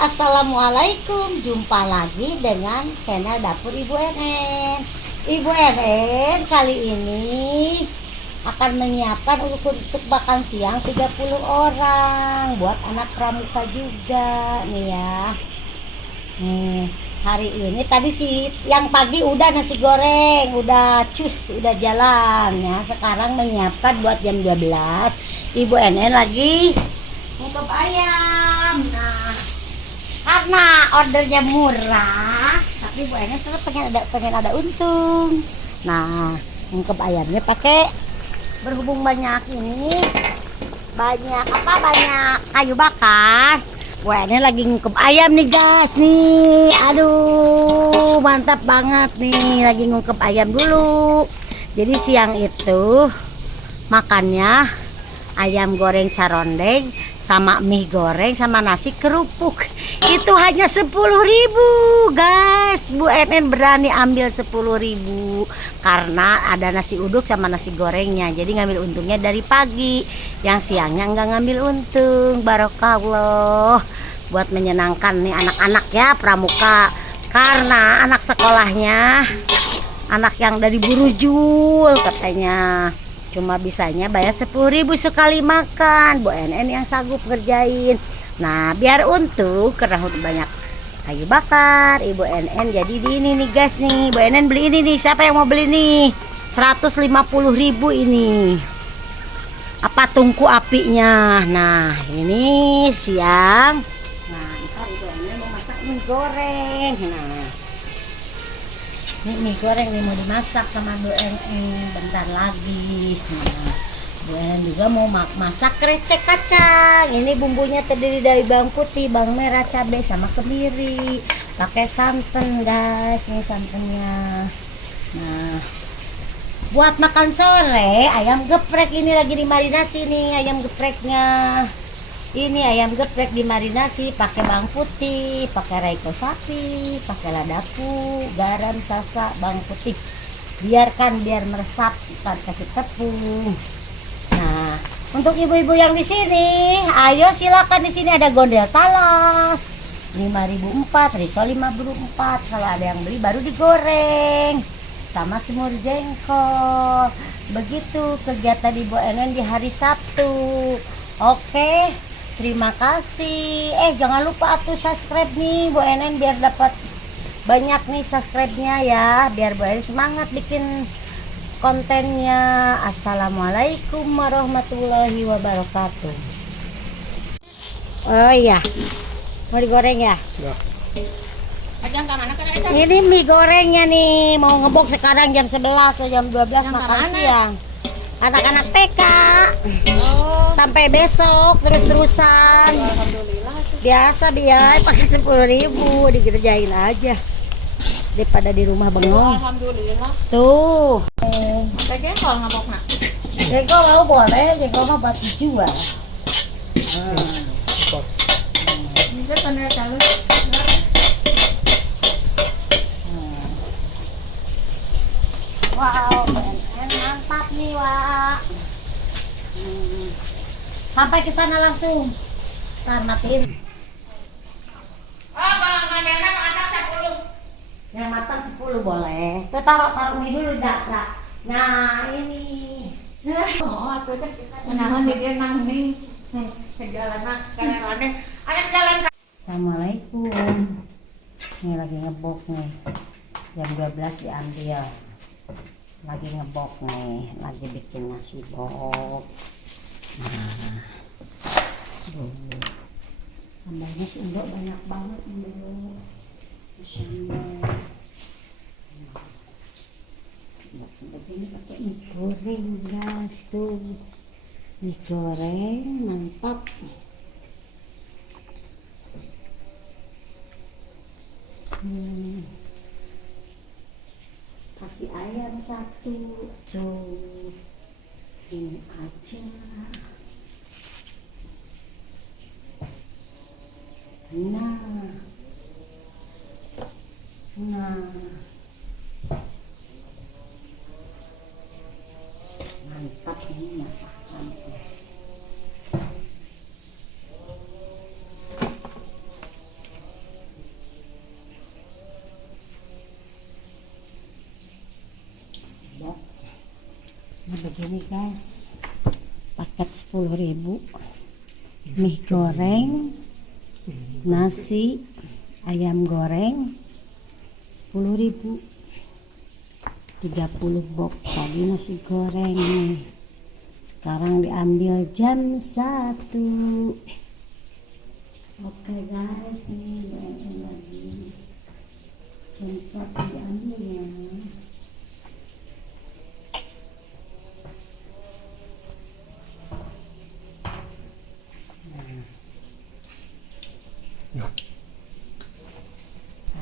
Assalamualaikum. Jumpa lagi dengan channel Dapur Ibu NN. Ibu NN kali ini akan menyiapkan untuk makan siang 30 orang buat anak pramuka juga nih ya. Nih, hari ini tadi sih yang pagi udah nasi goreng, udah cus, udah jalan ya. Sekarang menyiapkan buat jam 12. Ibu NN lagi ngungkep ayam. Nah, karena ordernya murah, tapi Bu Enen tetap pengen ada untung. Nah, ngungkep ayamnya pakai berhubung banyak kayu bakar. Bu Enen lagi ngungkep ayam nih guys nih. Aduh, mantap banget nih, lagi ngungkep ayam dulu. Jadi siang itu makannya ayam goreng sarondeng sama mie goreng sama nasi kerupuk. Itu hanya 10.000 guys. Bu NN berani ambil 10.000 karena ada nasi uduk sama nasi gorengnya. Jadi ngambil untungnya dari pagi. Yang siangnya nggak ngambil untung. Barokallah, buat menyenangkan nih anak-anak ya pramuka. Karena anak sekolahnya anak yang dari Burujul katanya cuma bisanya bayar 10.000 sekali makan. Bu NN yang sanggup ngerjain. Nah, biar untung karena udah banyak kayu bakar, Ibu NN jadi di ini nih guys nih. Bu NN beli ini nih. Siapa yang mau beli nih? 150.000 ini. Apa tungku apinya? Nah, ini siang. Nah, ntar Ibu NN mau masak mie goreng. Nah, ini mie goreng nih mau dimasak sama Bu NN bentar lagi. Nah, Bu NN juga mau masak krecek kacang. Ini bumbunya terdiri dari bawang putih, bawang merah, cabai sama kemiri. Pakai santan guys, nih santannya. Nah, buat makan sore ayam geprek ini lagi dimarinasi nih ayam gepreknya. Ini ayam geprek dimarinasi pakai bawang putih, pakai raiko sapi, pakai ladapu, garam, sasa, bawang putih. Biar meresap, kita kasih tepung. Nah, untuk ibu-ibu yang di sini, ayo silakan. Di sini ada gondel talas 5.004, risol 5.004. Kalau ada yang beli baru digoreng sama semur jengkol. Begitu kegiatan Ibu NN di hari Sabtu. Oke. Terima kasih. Jangan lupa atuh subscribe nih Bu NN biar dapat banyak nih subscribe-nya ya. Biar Bu NN semangat bikin kontennya. Assalamualaikum warahmatullahi wabarakatuh. Oh iya. Mau digoreng ya? Ya. Ini mie gorengnya nih. Mau ngebok sekarang jam 11 atau jam 12 makan siang. Anak-anak TK. Sampai besok terus-terusan. Biasa biar pakai 10.000 dikerjain aja daripada di rumah bengong. Alhamdulillah. Tuh. Sampai jengkol ngabok nak. Jengkol mau boleh, jengkol mah buat dijual. Bisa tanda calon. Wow, mantap nih Wak. Sampai ke sana langsung. Ntar matiin. Oh, kalau nggak masak 10. Yang matang 10 boleh. Tuh taruh ini dulu dak. Nah, ini. Oh, aku tuh menahan dia nang ning sejalan kayak anak jalan. Assalamualaikum. Ini lagi ngebok nih. Jam 12 diambil. Lagi ngebok nih, lagi bikin nasi bok. Nah, sambalnya si Indo banyak banget Indo. Sambal. Ini pakai mie goreng guys tuh. Mie goreng mantap. Kasih ayam satu tuh. Ini aja. Nah mantap ini masakannya. begini guys, paket 10.000, mie goreng, nasi, ayam goreng 10.000, 30 box tadi nasi goreng nih. Sekarang diambil jam 1. Oke guys, nih lagi jam 1 diambil ya.